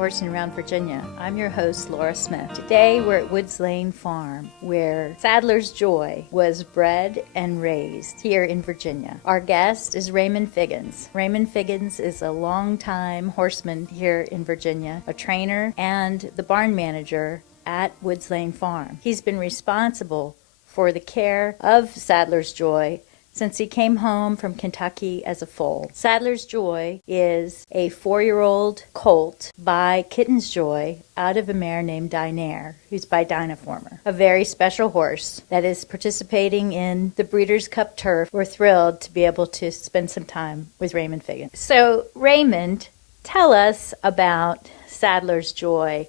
Horsing Around Virginia. I'm your host, Laura Smith. Today we're at Woods Lane Farm, where Sadler's Joy was bred and raised here in Virginia. Our guest is Raymond Figgins. Raymond Figgins is a longtime horseman here in Virginia, a trainer and the barn manager at Woods Lane Farm. He's been responsible for the care of Sadler's Joy since he came home from Kentucky as a foal. Sadler's Joy is a 4-year-old colt by Kitten's Joy out of a mare named Dinair, who's by Dynaformer, a very special horse that is participating in the Breeders' Cup Turf. We're thrilled to be able to spend some time with Raymond Figgins. So, Raymond, tell us about Sadler's Joy.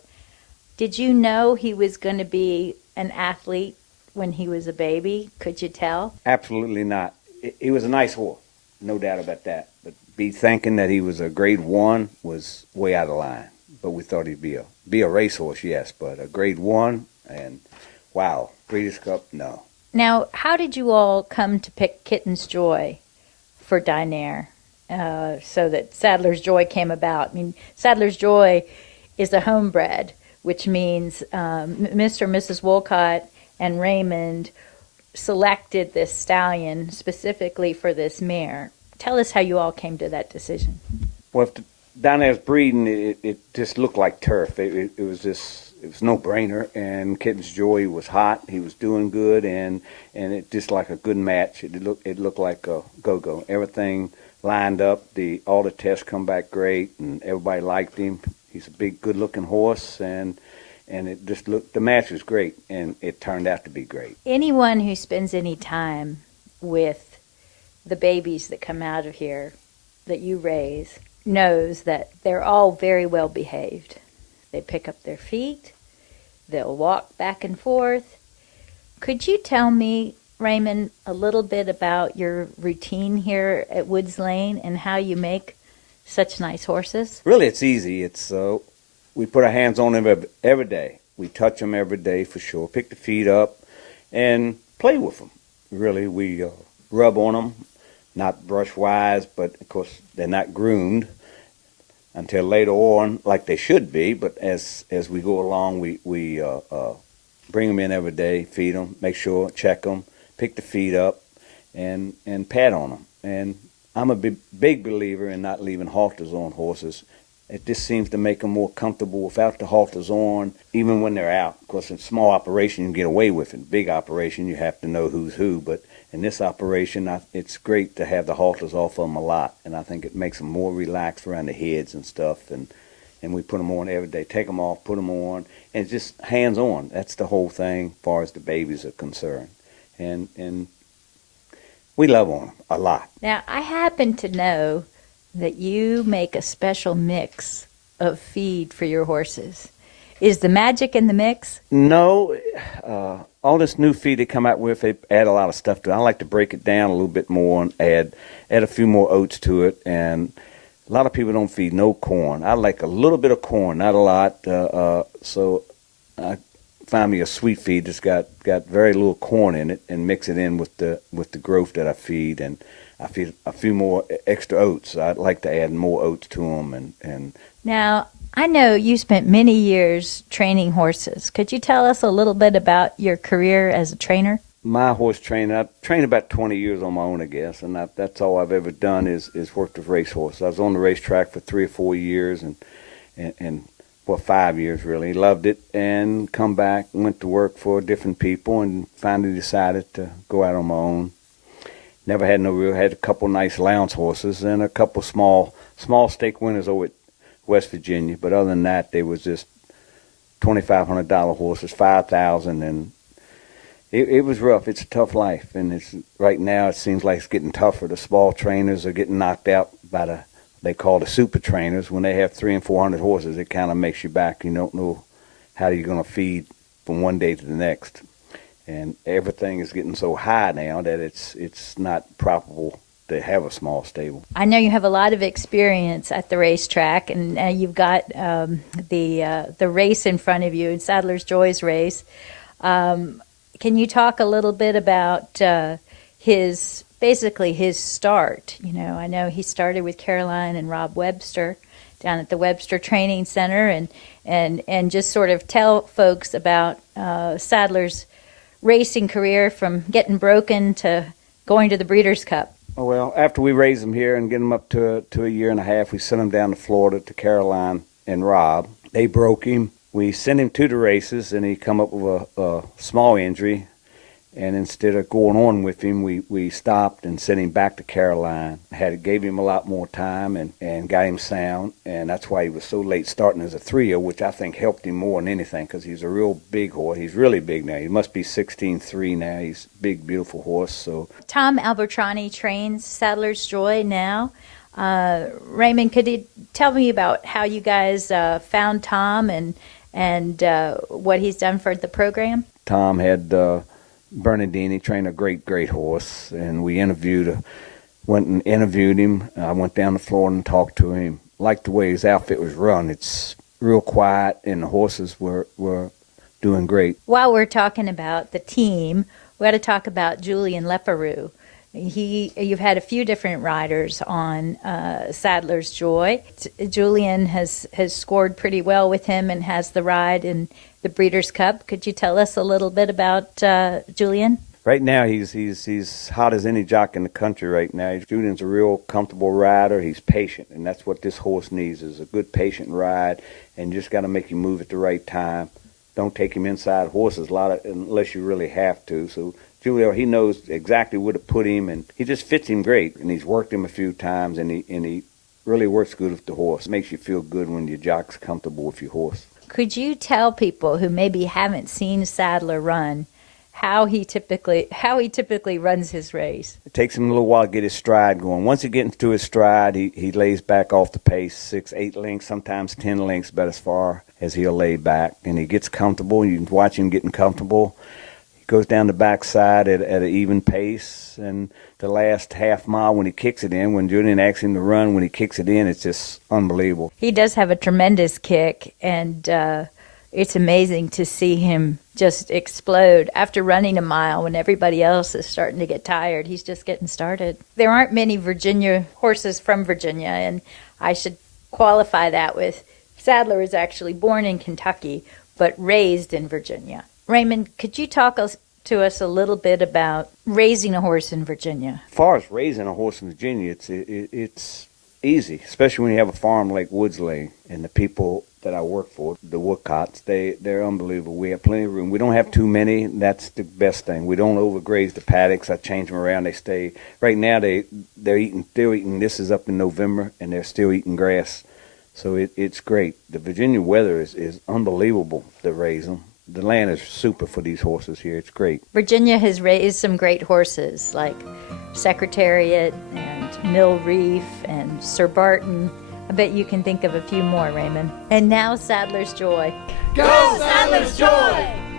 Did you know he was going to be an athlete when he was a baby? Could you tell? Absolutely not. He was a nice horse, no doubt about that. But be thinking that he was a grade 1 was way out of line. But we thought he'd be a racehorse, yes, but a grade 1, and wow, Breeders' Cup, no. Now, how did you all come to pick Kitten's Joy for Dinair so that Sadler's Joy came about? I mean, Sadler's Joy is a homebred, which means Mr. and Mrs. Wolcott and Raymond selected this stallion specifically for this mare. Tell us how you all came to that decision. Well, down there was breeding, it just looked like turf. It was no-brainer, and Kitten's Joy was hot. He was doing good, and it just like a good match. It looked like a go-go. Everything lined up. All the tests come back great, and everybody liked him. He's a big, good-looking horse, and it just looked, the match was great, and it turned out to be great. Anyone who spends any time with the babies that come out of here that you raise knows that they're all very well behaved. They pick up their feet, they'll walk back and forth. Could you tell me, Raymond, a little bit about your routine here at Woods Lane and how you make such nice horses? Really, it's easy. We put our hands on them every day. We touch them every day for sure. Pick the feet up and play with them. Really, we rub on them, not brush-wise, but of course they're not groomed until later on, like they should be. But as we go along, we bring them in every day, feed them, make sure, check them, pick the feet up, and pat on them. And I'm a big believer in not leaving halters on horses. It just seems to make them more comfortable without the halters on, even when they're out. Of course, in small operation, you can get away with it. Big operation, you have to know who's who. But in this operation, it's great to have the halters off of them a lot. And I think it makes them more relaxed around the heads and stuff. And we put them on every day. Take them off, put them on. And it's just hands-on. That's the whole thing as far as the babies are concerned. And we love on them a lot. Now, I happen to know that you make a special mix of feed for your horses. Is the magic in the mix? No. All this new feed they come out with, they add a lot of stuff to it. I like to break it down a little bit more and add a few more oats to it. And a lot of people don't feed no corn. I like a little bit of corn, not a lot. So I find me a sweet feed that's got very little corn in it and mix it in with the growth that I feed. And I feed a few more extra oats. I'd like to add more oats to them. And Now, I know you spent many years training horses. Could you tell us a little bit about your career as a trainer? My horse training, I've trained about 20 years on my own, I guess, and that's all I've ever done is worked with racehorses. I was on the racetrack for 3 or 4 years and 5 years really. Loved it and come back, went to work for different people and finally decided to go out on my own. Never had had a couple nice lounge horses and a couple small stake winners over at West Virginia. But other than that, they was just $2,500 horses, $5,000, and it was rough. It's a tough life, and right now it seems like it's getting tougher. The small trainers are getting knocked out by they call the super trainers. When they have 300 and 400 horses, it kind of makes you back. You don't know how you're going to feed from one day to the next. And everything is getting so high now that it's not probable to have a small stable. I know you have a lot of experience at the racetrack, and you've got the race in front of you, Sadler's Joy's race. Can you talk a little bit about his start? You know, I know he started with Caroline and Rob Webster, down at the Webster Training Center and just sort of tell folks about Sadler's racing career from getting broken to going to the Breeders' Cup. Oh, well, after we raise them here and get them up to a year and a half, we sent them down to Florida to Caroline and Rob. They broke him. We sent him to the races, and he come up with a small injury. And instead of going on with him, we stopped and sent him back to Caroline. Gave him a lot more time and got him sound. And that's why he was so late starting as a 3-year, which I think helped him more than anything because he's a real big horse. He's really big now. He must be 16.3 now. He's a big, beautiful horse. So Tom Albertrani trains Sadler's Joy now. Raymond, could you tell me about how you guys found Tom and what he's done for the program? Tom had Bernardini trained a great horse, and we went and interviewed him. I went down to Florida and talked to him. Liked the way his outfit was run. It's real quiet, and the horses were doing great. While we're talking about the team, we got to talk about Julian Leparoux. You've had a few different riders on Sadler's Joy. Julian has scored pretty well with him and has the ride in the Breeders' Cup. Could you tell us a little bit about Julian? Right now, he's hot as any jock in the country right now. Julian's a real comfortable rider. He's patient, and that's what this horse needs, is a good patient ride, and you just got to make him move at the right time. Don't take him inside horses unless you really have to. So Julian, he knows exactly where to put him, and he just fits him great. And he's worked him a few times, and he really works good with the horse. It makes you feel good when your jock's comfortable with your horse. Could you tell people who maybe haven't seen Sadler run how he typically runs his race? It takes him a little while to get his stride going. Once he gets into his stride, he lays back off the pace, 6, 8 lengths, sometimes 10 lengths, about as far as he'll lay back. And he gets comfortable. You can watch him getting comfortable. He goes down the backside at an even pace. And the last half mile when he kicks it in, when Julian asks him to run, when he kicks it in, it's just unbelievable. He does have a tremendous kick, and it's amazing to see him just explode after running a mile when everybody else is starting to get tired. He's just getting started. There aren't many Virginia horses from Virginia, and I should qualify that with Sadler is actually born in Kentucky but raised in Virginia. Raymond, could you talk to us a little bit about raising a horse in Virginia? As far as raising a horse in Virginia, it's easy, especially when you have a farm like Woods Lane. And the people that I work for, the Woodcotts, they're unbelievable. We have plenty of room. We don't have too many. That's the best thing. We don't overgraze the paddocks. I change them around. They stay. Right now, they're eating. This is up in November, and they're still eating grass. So it's great. The Virginia weather is unbelievable to raise them. The land is super for these horses here. It's great. Virginia has raised some great horses like Secretariat and Mill Reef and Sir Barton. I bet you can think of a few more, Raymond. And now Sadler's Joy. Go Sadler's Joy!